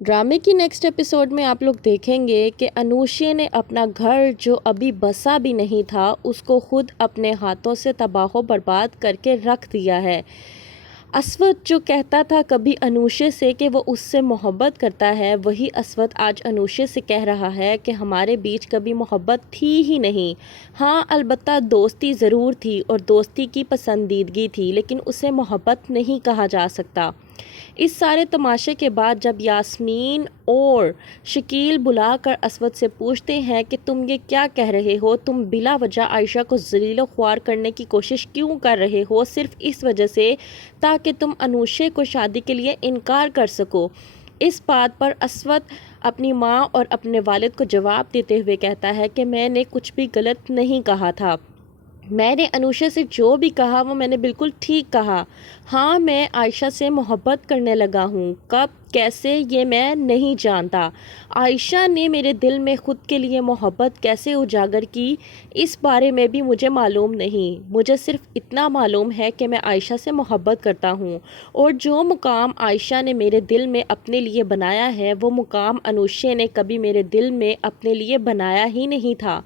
ड्रामे की next episode में आप लोग देखेंगे कि अनुषे ने अपना घर जो अभी बसा भी नहीं था उसको खुद अपने हाथों से तबाह बर्बाद करके रख दिया है। अस्वद जो कहता था कभी अनुषे से कि वो उससे मोहब्बत करता है, वही अस्वद आज अनुषे से कह रहा है कि हमारे बीच कभी मोहब्बत थी ही नहीं। हाँ, अलबत्ता दोस्ती ज़रूर थी और दोस्ती की पसंदीदगी थी, लेकिन उसे मोहब्बत नहीं कहा जा सकता। इस सारे तमाशे के बाद जब यास्मीन और शकील बुलाकर अस्वद से पूछते हैं कि तुम ये क्या कह रहे हो, तुम बिला वजह आयशा को ज़लील ख्वार करने की कोशिश क्यों कर रहे हो, सिर्फ इस वजह से ताकि तुम अनुषे को शादी के लिए इनकार कर सको। इस बात पर अस्वद अपनी माँ और अपने वालिद को जवाब देते हुए कहता है कि मैंने कुछ भी गलत नहीं कहा था, मैंने अनुषा से जो भी कहा वो मैंने बिल्कुल ठीक कहा। हाँ, मैं आयशा से मोहब्बत करने लगा हूँ, कब कैसे ये मैं नहीं जानता। आयशा ने मेरे दिल में ख़ुद के लिए मोहब्बत कैसे उजागर की, इस बारे में भी मुझे मालूम नहीं। मुझे सिर्फ़ इतना मालूम है कि मैं आयशा से मोहब्बत करता हूँ और जो मुकाम आयशा ने मेरे दिल में अपने लिए बनाया है वो मुकाम अनुषा ने कभी मेरे दिल में अपने लिए बनाया ही नहीं था,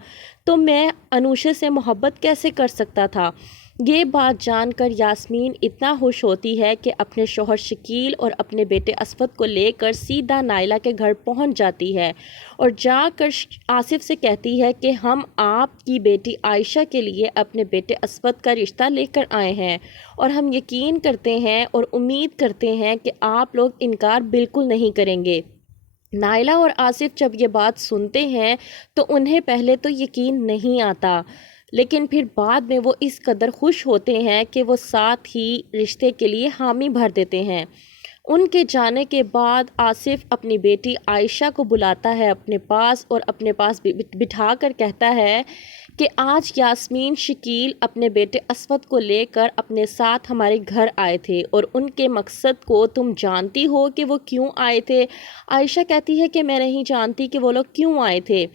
तो मैं अनुषा से मोहब्बत कैसे कर सकता था। ये बात जानकर यास्मीन इतना खुश होती है कि अपने शौहर शकील और अपने बेटे अस्वद को लेकर सीधा नाइला के घर पहुंच जाती है और जाकर आसिफ से कहती है कि हम आपकी बेटी आयशा के लिए अपने बेटे अस्वद का रिश्ता लेकर आए हैं और हम यकीन करते हैं और उम्मीद करते हैं कि आप लोग इनकार बिल्कुल नहीं करेंगे। नाइला और आसिफ जब ये बात सुनते हैं तो उन्हें पहले तो यकीन नहीं आता, लेकिन फिर बाद में वो इस कदर खुश होते हैं कि वो साथ ही रिश्ते के लिए हामी भर देते हैं। उनके जाने के बाद आसिफ अपनी बेटी आयशा को बुलाता है अपने पास और अपने पास बिठा कर कहता है कि आज यास्मीन शकील अपने बेटे अस्वद को लेकर अपने साथ हमारे घर आए थे और उनके मकसद को तुम जानती हो कि वो क्यों आए थे। आयशा कहती है कि मैं नहीं जानती कि वो लोग क्यों आए थे।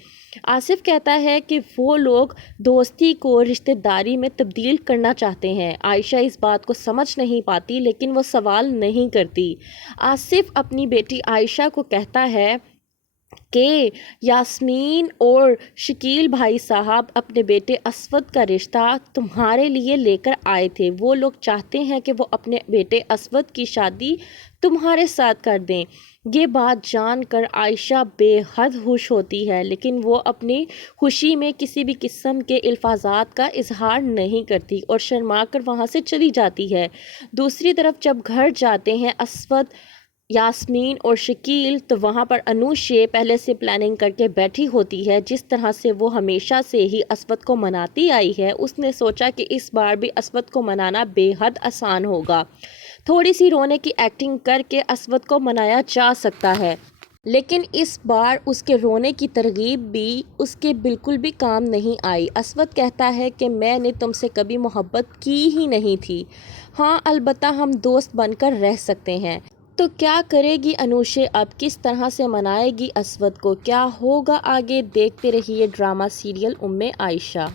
आसिफ कहता है कि वो लोग दोस्ती को रिश्तेदारी में तब्दील करना चाहते हैं। आयशा इस बात को समझ नहीं पाती, लेकिन वो सवाल नहीं करती। आसिफ अपनी बेटी आयशा को कहता है कि यास्मीन और शकील भाई साहब अपने बेटे अस्वद का रिश्ता तुम्हारे लिए लेकर आए थे। वो लोग चाहते हैं कि वो अपने बेटे अस्वद की शादी तुम्हारे साथ कर दें। ये बात जानकर आयशा बेहद खुश होती है, लेकिन वो अपनी खुशी में किसी भी किस्म के अल्फाजात का इजहार नहीं करती और शर्मा कर वहाँ से चली जाती है। दूसरी तरफ जब घर जाते हैं अस्वद, यास्मीन और शकील, तो वहाँ पर अनुषे पहले से प्लानिंग करके बैठी होती है। जिस तरह से वो हमेशा से ही अस्वद को मनाती आई है, उसने सोचा कि इस बार भी अस्वद को मनाना बेहद आसान होगा। थोड़ी सी रोने की एक्टिंग करके अस्वद को मनाया जा सकता है, लेकिन इस बार उसके रोने की तरगीब भी उसके बिल्कुल भी काम नहीं आई। अस्वद कहता है कि मैंने तुमसे कभी मोहब्बत की ही नहीं थी। हाँ, अलबत्ता हम दोस्त बनकर रह सकते हैं। तो क्या करेगी अनुषे अब, किस तरह से मनाएगी अस्वद को, क्या होगा आगे, देखते रहिए ड्रामा सीरियल उम्मे आयशा।